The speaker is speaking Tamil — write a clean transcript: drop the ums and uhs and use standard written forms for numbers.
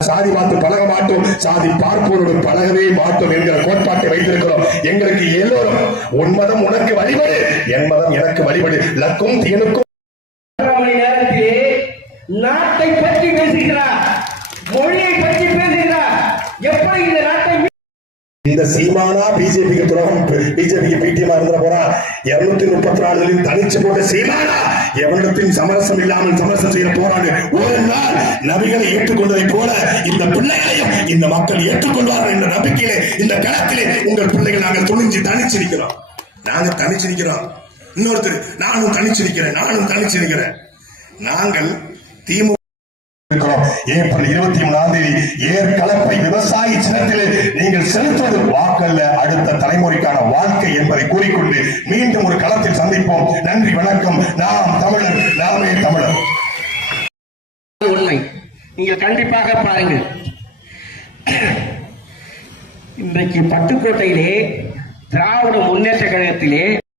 சாதி பார்த்து பழக மாட்டோம், சாதி பார்ப்போரோடு பழகவே மாட்டோம் என்கிற கோட்பாட்டை வைத்திருக்கிறோம். எங்களுக்கு எல்லோரும் உன் மதம் உனக்கு வழிபடு, என் மதம் எனக்கு வழிபடு, லக்கும் தீனுக்கும். நேரத்திலே நாட்டை பற்றி பேசுகிறார், மொழியை பற்றி பேசுகிறார். எப்படி இந்த நாட்டை இந்த சீமானா பிஜேபிக்கு துரோகம், பிஜேபிக்கு பிடிஎம் இருந்த போறா 234 தனிச்சு போட்ட சீமானா எவனிடத்தின் சமரசம் இல்லாமல் சமரசம் செய்ய போறாங்க. ஒரு நாள் நபிகளை ஏற்றுக்கொண்டதை போல இந்த பிள்ளைகளையும் இந்த மக்கள் ஏற்றுக்கொள்வார்கள் என்ற நம்பிக்கையிலே இந்த களத்திலே உங்கள் பிள்ளைகள் நாங்கள் துணிஞ்சு தனிச்சு நிற்கிறோம். நாங்க தனிச்சு நிற்கிறோம். இன்னொருத்தர் நானும் தனிச்சு நிற்கிறேன். நாங்கள் திமுக ஏப்ரல் 23 ஏர் கலப்பை விவசாய சின்னத்திலே நீங்கள் செலுத்துவது வாக்கல்ல, அடுத்த தலைமுறைக்கான வாழ்க்கை என்பதை கூறிக்கொண்டு மீண்டும் ஒரு களத்தில் சந்திப்போம். நன்றி, வணக்கம். நாம் தமிழர், நாமே தமிழர். உண்மை நீங்கள் கண்டிப்பாக பாருங்கள். இன்றைக்கு பட்டுக்கோட்டையிலே திராவிட முன்னேற்ற கழகத்திலே